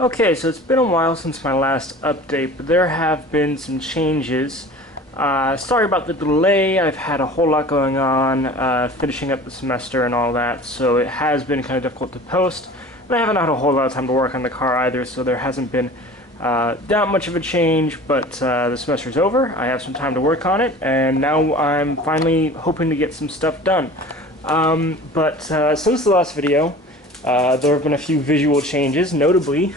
Okay, so it's been a while since my last update, but there have been some changes. Sorry about the delay. I've had a whole lot going on, finishing up the semester and all that, so it has been kind of difficult to post. And I haven't had a whole lot of time to work on the car either, so there hasn't been that much of a change, but the semester's over. I have some time to work on it, and now I'm finally hoping to get some stuff done. But since the last video, there have been a few visual changes. Notably,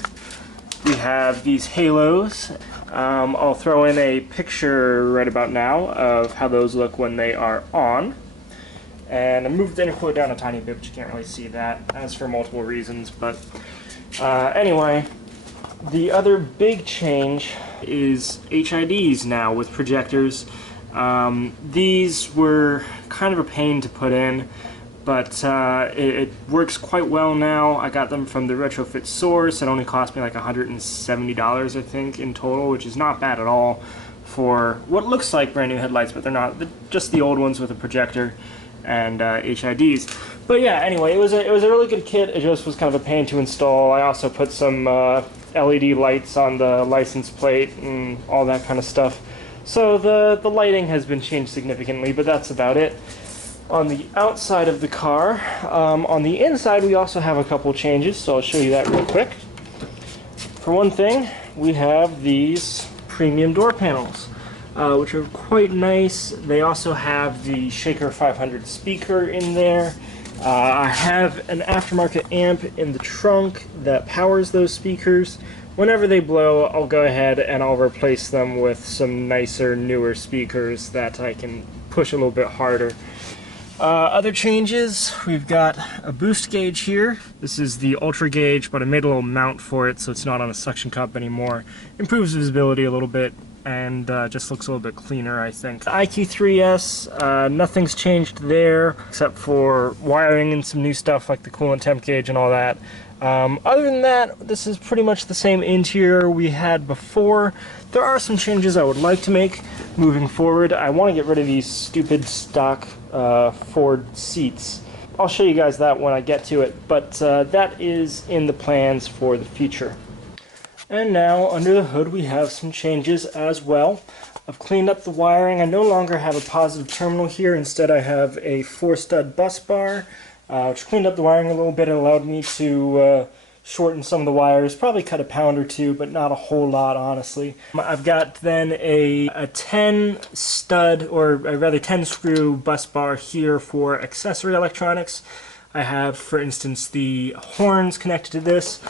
we have these halos. I'll throw in a picture right about now of how those look when they are on. And I moved the intercooler down a tiny bit, but you can't really see that. That's for multiple reasons. But anyway, the other big change is HIDs now with projectors. These were kind of a pain to put in, but it works quite well now. I got them from the retrofit source. It only cost me like $170, I think, in total, which is not bad at all for what looks like brand new headlights, but they're not. They're just the old ones with a projector and HIDs. But yeah, anyway, it was a really good kit. It just was kind of a pain to install. I also put some LED lights on the license plate and all that kind of stuff. So the lighting has been changed significantly, but that's about it. On the outside of the car, on the inside we also have a couple changes, so I'll show you that real quick. For one thing, we have these premium door panels, which are quite nice. They also have the Shaker 500 speaker in there. I have an aftermarket amp in the trunk that powers those speakers. Whenever they blow, I'll go ahead and I'll replace them with some nicer, newer speakers that I can push a little bit harder. Other changes, we've got a boost gauge here. This is the ultra gauge, but I made a little mount for it so it's not on a suction cup anymore. Improves visibility a little bit and just looks a little bit cleaner, I think. The IQ3S, nothing's changed there except for wiring and some new stuff like the coolant temp gauge and all that. Other than that, this is pretty much the same interior we had before. There are some changes I would like to make moving forward. I want to get rid of these stupid stock Ford seats. I'll show you guys that when I get to it, but that is in the plans for the future. And now, under the hood, we have some changes as well. I've cleaned up the wiring. I no longer have a positive terminal here. Instead, I have a 4-stud bus bar, which cleaned up the wiring a little bit and allowed me to shorten some of the wires, probably cut a pound or two, but not a whole lot, honestly. I've got then a 10-stud, or rather 10-screw bus bar here for accessory electronics. I have, for instance, the horns connected to this.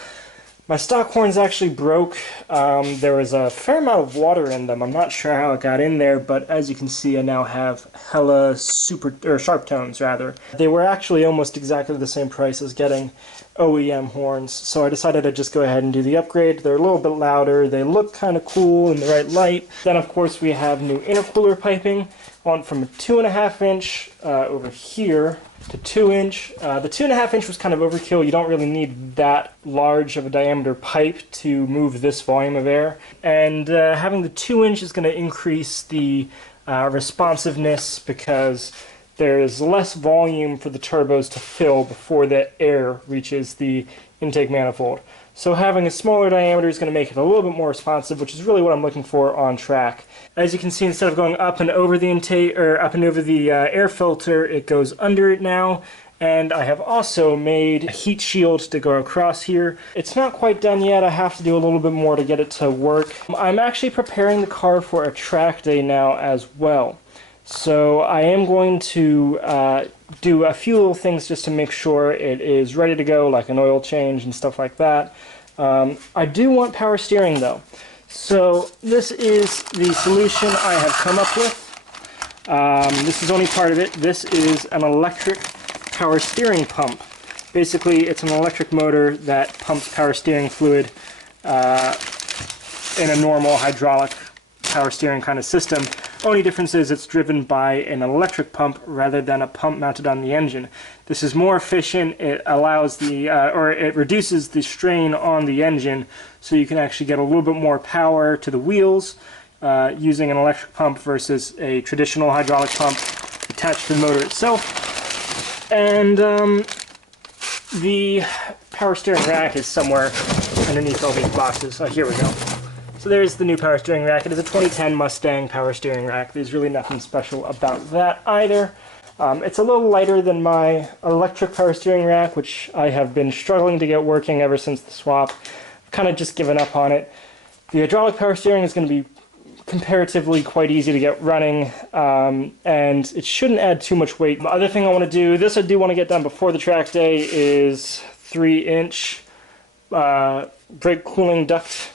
My stock horns actually broke. There was a fair amount of water in them. I'm not sure how it got in there, but as you can see, I now have hella sharp tones, rather. They were actually almost exactly the same price as getting OEM horns, so I decided to just go ahead and do the upgrade. They're a little bit louder. They look kind of cool in the right light. Then, of course, we have new intercooler piping. Went from a 2.5 inch over here to 2 inch. The 2.5 inch was kind of overkill. You don't really need that large of a diameter pipe to move this volume of air. And having the 2 inch is going to increase the responsiveness because there's less volume for the turbos to fill before the air reaches the intake manifold. So having a smaller diameter is going to make it a little bit more responsive, which is really what I'm looking for on track. As you can see, instead of going up and over the intake, or up and over the air filter, it goes under it now. And I have also made a heat shield to go across here. It's not quite done yet. I have to do a little bit more to get it to work. I'm actually preparing the car for a track day now as well. So I am going to do a few little things just to make sure it is ready to go, like an oil change and stuff like that. I do want power steering though. So this is the solution I have come up with. This is only part of it. This is an electric power steering pump. Basically, it's an electric motor that pumps power steering fluid in a normal hydraulic power steering kind of system. Only difference is it's driven by an electric pump rather than a pump mounted on the engine. This is more efficient. It allows the, or it reduces the strain on the engine, so you can actually get a little bit more power to the wheels using an electric pump versus a traditional hydraulic pump attached to the motor itself. And the power steering rack is somewhere underneath all these boxes. Oh, here we go. So there's the new power steering rack. It is a 2010 Mustang power steering rack. There's really nothing special about that either. It's a little lighter than my electric power steering rack, which I have been struggling to get working ever since the swap. I've kind of just given up on it. The hydraulic power steering is going to be comparatively quite easy to get running, and it shouldn't add too much weight. The other thing I want to do, this I do want to get done before the track day, is 3-inch brake cooling duct.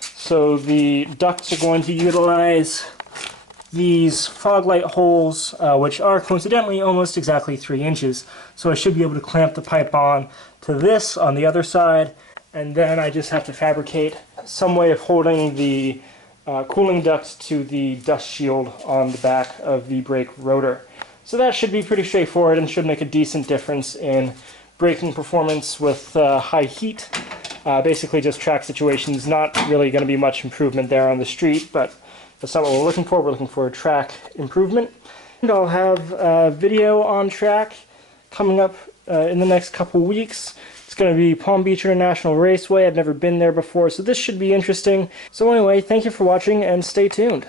So the ducts are going to utilize these fog light holes, which are coincidentally almost exactly 3 inches. So I should be able to clamp the pipe on to this on the other side, and then I just have to fabricate some way of holding the cooling ducts to the dust shield on the back of the brake rotor. So that should be pretty straightforward and should make a decent difference in braking performance with high heat. Basically just track situations, not really going to be much improvement there on the street, but that's not what we're looking for. We're looking for a track improvement. And I'll have a video on track coming up in the next couple weeks. It's going to be Palm Beach International Raceway. I've never been there before, so this should be interesting. So anyway, thank you for watching and stay tuned.